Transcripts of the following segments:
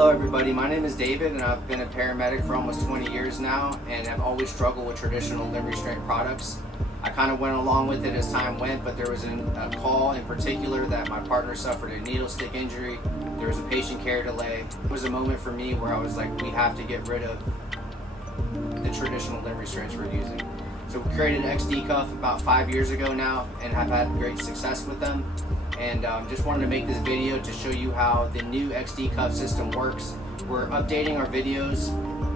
Hello everybody, my name is David and I've been a paramedic for almost 20 years now and have always struggled with traditional limb restraint products. I kind of went along with it as time went, but there was a call in particular that my partner suffered a needle stick injury. There was a patient care delay. It was a moment for me where I was like, we have to get rid of the traditional limb restraints we're using. So we created XDcuff about 5 years ago now and have had great success with them. And just wanted to make this video to show you how the new XDcuff system works. We're updating our videos,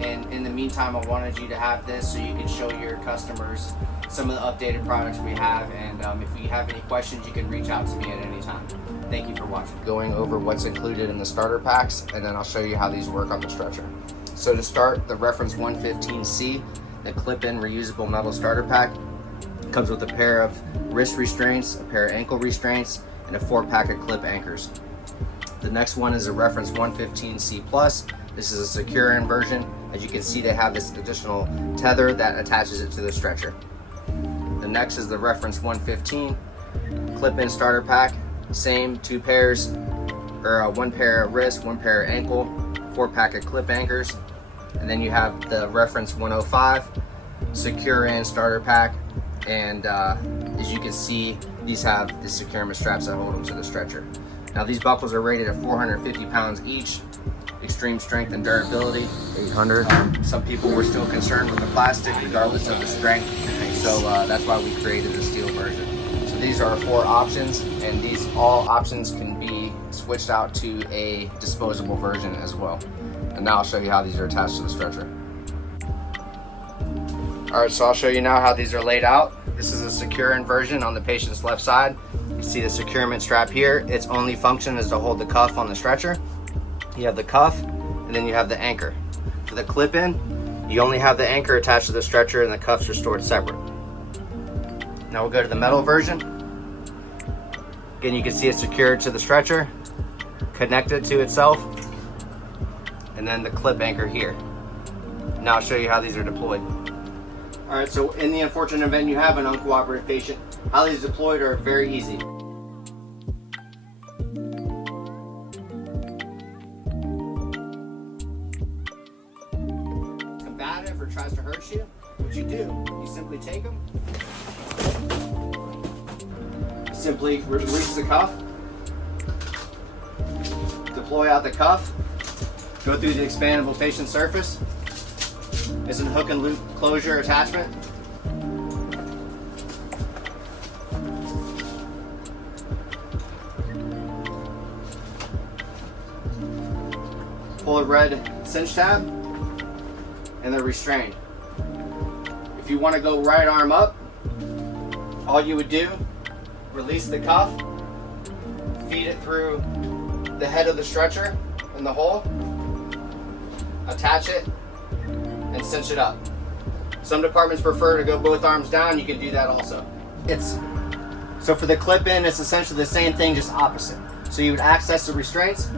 and in the meantime I wanted you to have this so you can show your customers some of the updated products we have, and if you have any questions you can reach out to me at any time. Thank you for watching. Going over what's included in the starter packs, and then I'll show you how these work on the stretcher. So to start, the reference 115C, the clip-in reusable metal starter pack, comes with a pair of wrist restraints, a pair of ankle restraints, and a 4-pack of clip anchors. The next one is a reference 115C plus. This is a secure-in version. As you can see, they have this additional tether that attaches it to the stretcher. The next is the reference 115 clip-in starter pack. Same 2 pairs, or 1 pair of wrist, 1 pair of ankle, 4-pack of clip anchors. And then you have the reference 105 secure-in starter pack. And as you can see, these have the securement straps that hold them to the stretcher. Now these buckles are rated at 450 pounds each, extreme strength and durability, 800. Some people were still concerned with the plastic regardless of the strength, so that's why we created the steel version. So these are 4 options, and these all options can be switched out to a disposable version as well. And now I'll show you how these are attached to the stretcher. Alright, so I'll show you now how these are laid out. This is a secure-in version on the patient's left side. You see the securement strap here. Its only function is to hold the cuff on the stretcher. You have the cuff, and then you have the anchor. For the clip-in, you only have the anchor attached to the stretcher and the cuffs are stored separate. Now we'll go to the metal version. Again, you can see it's secured to the stretcher, connected to itself, and then the clip anchor here. Now I'll show you how these are deployed. All right, so in the unfortunate event you have an uncooperative patient, how these deployed are very easy. Combative or tries to hurt you, what you do, you simply take them, simply release the cuff, deploy out the cuff, go through the expandable patient surface. It's a hook and loop closure attachment. Pull a red cinch tab and they're restrained. If you want to go right arm up, all you would do, release the cuff, feed it through the head of the stretcher in the hole, attach it, and cinch it up. Some departments prefer to go both arms down. You can do that also. So for the clip-in, it's essentially the same thing, just opposite. So you would access the restraints,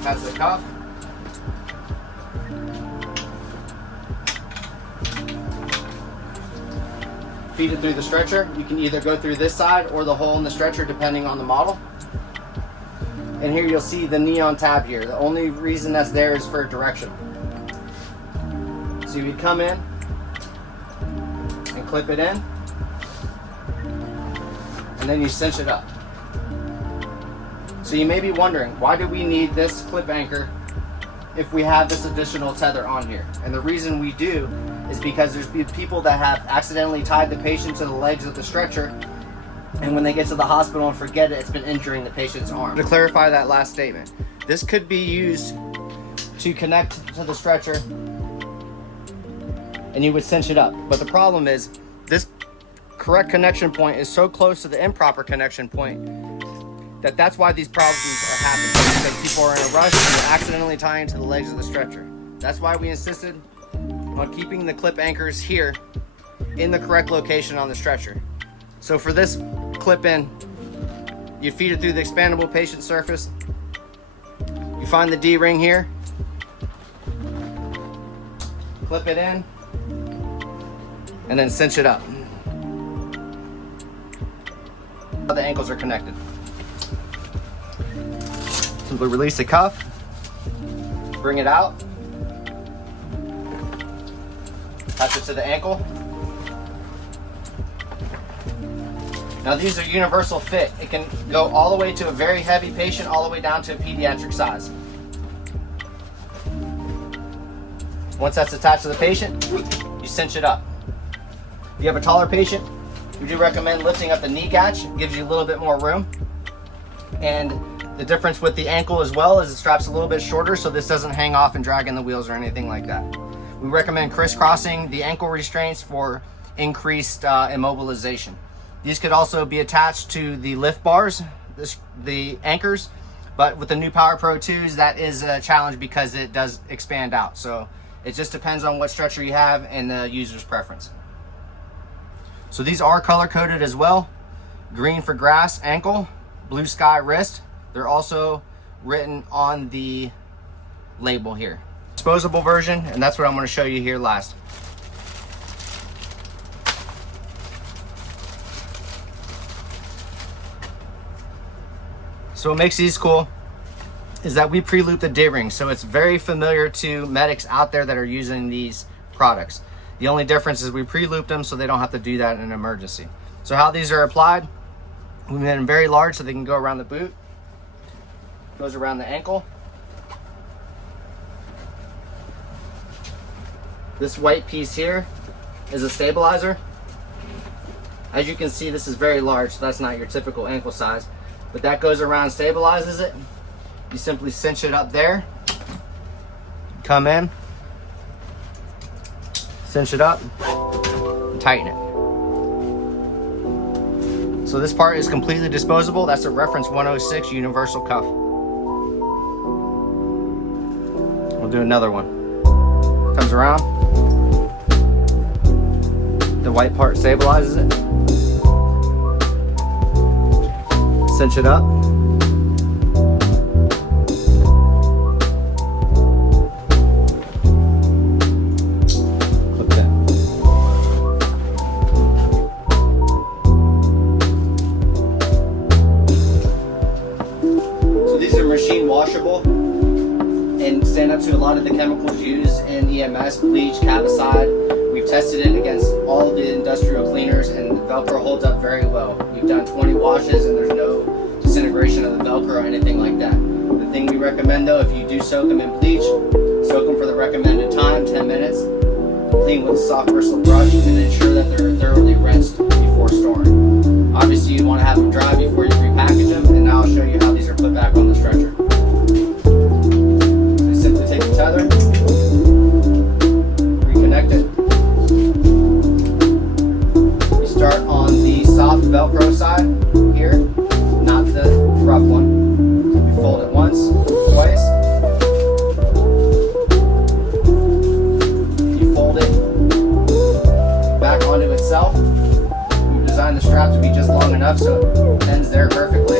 attach the cuff, feed it through the stretcher. You can either go through this side or the hole in the stretcher depending on the model. And here you'll see the neon tab here. The only reason that's there is for direction. So you would come in and clip it in, and then you cinch it up. So you may be wondering, why do we need this clip anchor if we have this additional tether on here? And the reason we do is because there's people that have accidentally tied the patient to the legs of the stretcher, and when they get to the hospital and forget it, it's been injuring the patient's arm. To clarify that last statement, this could be used to connect to the stretcher and you would cinch it up. But the problem is this correct connection point is so close to the improper connection point that's why these problems are happening, because people are in a rush and they're accidentally tying to the legs of the stretcher. That's why we insisted on keeping the clip anchors here in the correct location on the stretcher. So for this clip-in, you feed it through the expandable patient surface. You find the D-ring here, clip it in, and then cinch it up. The ankles are connected. Simply release the cuff, bring it out, attach it to the ankle. Now these are universal fit. It can go all the way to a very heavy patient, all the way down to a pediatric size. Once that's attached to the patient, you cinch it up. If you have a taller patient, we do recommend lifting up the knee catch. It gives you a little bit more room. And the difference with the ankle as well is the strap's a little bit shorter, so this doesn't hang off and drag in the wheels or anything like that. We recommend crisscrossing the ankle restraints for increased immobilization. These could also be attached to the lift bars, the anchors, but with the new Power Pro 2s, that is a challenge because it does expand out. So it just depends on what stretcher you have and the user's preference. So these are color coded as well. Green for grass ankle, blue sky wrist. They're also written on the label here. Disposable version, and that's what I'm going to show you here last. So what makes these cool is that we pre-loop the D-ring, so it's very familiar to medics out there that are using these products. The only difference is we pre-loop them so they don't have to do that in an emergency. So how these are applied, we've made them very large so they can go around the boot, goes around the ankle. This white piece here is a stabilizer. As you can see, this is very large, so that's not your typical ankle size. But that goes around, stabilizes it. You simply cinch it up there, come in, cinch it up, and tighten it. So this part is completely disposable. That's a reference 106 universal cuff. We'll do another one. Comes around. The white part stabilizes it. Cinch it up. Clip that. So these are machine washable and stand up to a lot of the chemicals used in EMS, bleach, cavicide. We've tested it against all of the industrial cleaners and the Velcro holds up very well. We've done 20 washes and there's no disintegration of the Velcro or anything like that. The thing we recommend though, if you do soak them in bleach, soak them for the recommended time, 10 minutes, clean with a soft bristle brush and ensure that they're thoroughly rinsed before storing. Obviously you want to have them dry before you repackage them, and now I'll show you how these are put back on the stretcher. So simply take the tether, reconnect it. Start on the soft Velcro side here, not the rough one. So we fold it once, twice. You fold it back onto itself. We've designed the strap to be just long enough so it ends there perfectly.